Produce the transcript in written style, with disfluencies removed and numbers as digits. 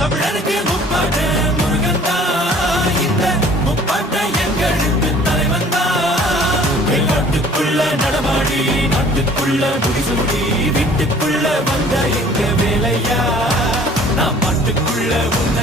தமிழருக்கு முப்பாட்ட முருகன் தான், இந்த முப்பாட்ட எங்களுக்கு தலைவன் தான். நாட்டுக்குள்ள நடமாடி நாட்டுக்குள்ள முடிசூடி வீட்டுக்குள்ள வந்த எங்க வேலையா, நான் பாட்டுக்குள்ள உன்ன